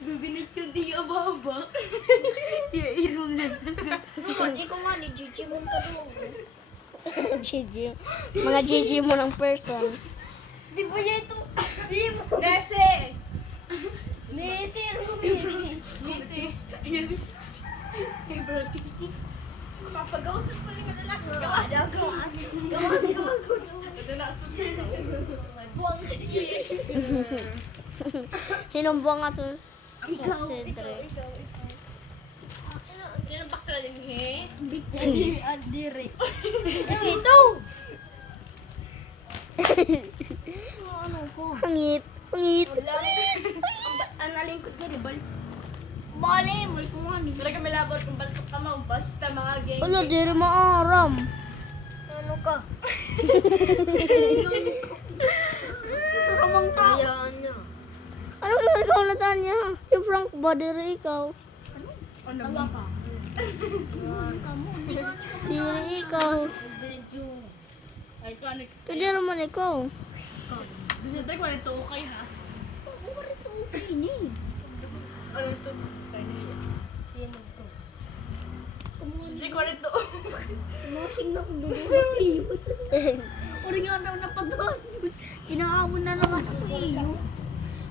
Bibinit yung di ababa. Irong na Ikaw nga ni Gigi mong kadugo. Gigi. Mga Gigi mo ng person. Di ba yan ito? Di mo. Nese! Nesi, ano ko Nesi? Nese! Hey, bro. Papagawasan pa rin ka na lang. Gawas. Buwang ka Hinumbong nga to si Cedric. Yan ang bakla din, he? Adire. Ito! Ano ko? Hangit. Hangit. Ang nalingkod ka, di ba? Bale, mo ko nga ni. Talaga may labot kung baltok ka mo. Basta mga game. Wala, di rin maaram. Ano ka? Suramang tao. Ayan na. Ano ba ikaw na tanya? Yung Frank ba, di rin ikaw? Ano Tawa ka. Ayan ka mo. Hindi ka Di rin ikaw. medyo. Ay, ito ano. Kaya naman ikaw. Gusto tayo kung ano ito okay, ha? Oo, rin ito okay ni. Ano ito? Ay, nahiya. Yan ito. Hindi ko rin ito. Masing na kung dulo. Uri nga daw napagdaan. Inaawon na naman ako iyo.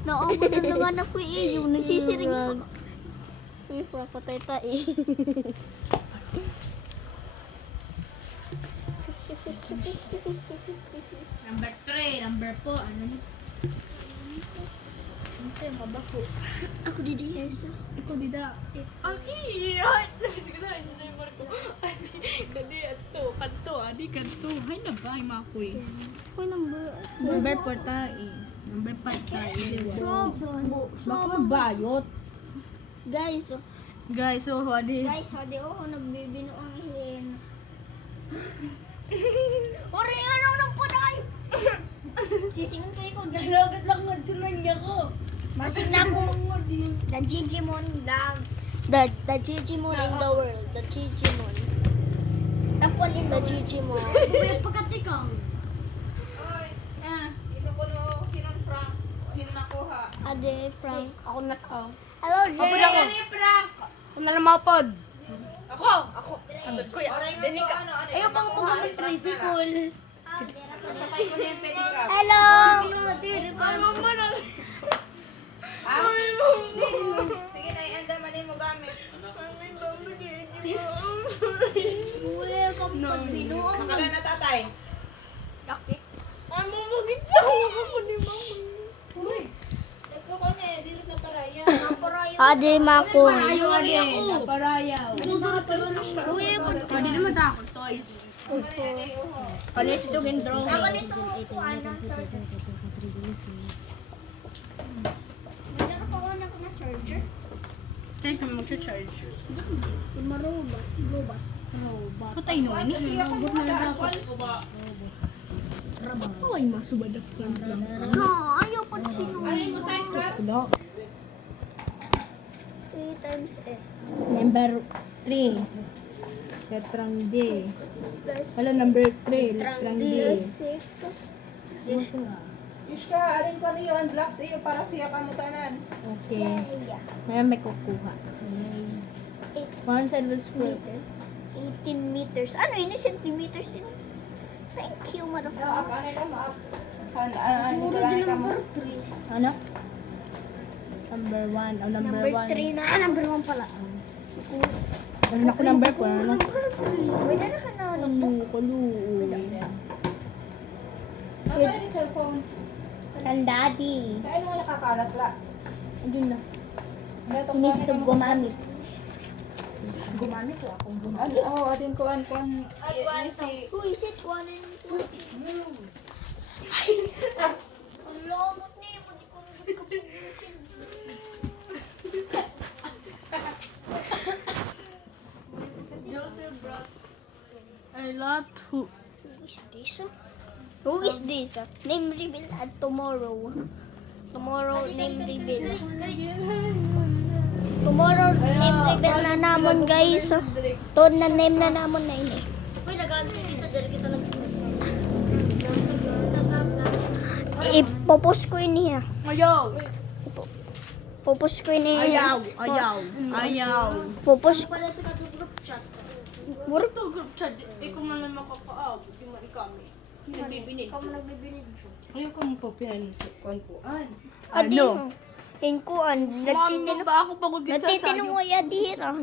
Naawon na naman ako iyo. Nagsisiring ako. Yung Frank ko tay-tay. Number 3, number 4. Ano ni? Ito yung kabako. Ako di DS. Ikaw dida. Okay! Ay! Sige na, hindi na yung marko. Ani, kadi ato, kanto, ani, kanto. Hay na ba, yung mga kuy? Uy, number. Number 4 tayo. Number 5 tayo. Baka mabayot. Guys, Guys, so, hadi. Guys, hadi ako nagbibino ang hin. Uri ano nang paday? Sisingan kayo ko. Dalagat lang natulan niya ko. Masing na ko. The Gigimon lang. the Gigimon in the world. The Gigimon. Tapon in The Gigimon. Kuya pagkatikaw. Ade, Frank. Ako na ka. Hello, Jay. Ano na mapod? Ako! Andot ko yan. Dini ka. Ayaw pang mag tricycle. Hello. Ano mo na? Sige na, i-andamanin mo gamit. Kuya, kapag binuang. Makala na tatay. Ano mo gito? Ako ni mama. Ade, Makoy. Adi ako. Naparayaw. Kuya, Hindi naman takot. Toys. Ano ito gendro? ako nito ko ano charger. Meron pa ako na charger. Tayo kami mag-charge. Maroba. Robot. Patay no ini. Robot na ako. Ay, masubadak lang lang. So, ayaw pa sino. 3 times S. Number 3. Letrang D. Plus Wala, number 3. Letrang D. 6. Yushka, alin ko niyon, blocks iyo para siya kamutanan. Okay. May kukuha. One side will square. 18 meters. Ano yun? Centimeters yun. Thank you, motherfucker. Ano ka maap? Ano ka mo? Ano? Number 1. Oh, number Number 1. 3 na. Number 1 pala. Ano na ko number 4? Ano? Wait, ano ka na? Kaluoy. Ano yung cellphone? Kan daddy. Kaya mo nakakalat la. Andun na. Inisip gumamit. Gumamit ko akong Ano? Oo, adin ko an si Who is it? 1 and 2. Ang lamot niya. Hindi ko nagkapulitin. Joseph brought a lot who Who is this? Who is this? Name reveal at tomorrow. Tomorrow, name reveal. Tomorrow, name reveal na namon, guys. To na name na namon na ini. Uy, nag-answer kita. Dali kita lang. Ipopost ko ini ha. Ayaw! Pupus ko ini. Ayaw. Pupus. Pala ito group chat. Wala to group chat. Ikaw man lang makakaabot. Yung man kami. Nagbibinid. Ikaw mo nagbibinig siya. Ayaw ka mo pa pinansukuan. Adi. Hingkuan. Mami, ba ako pagod sa Nagtitinong mo ya dira.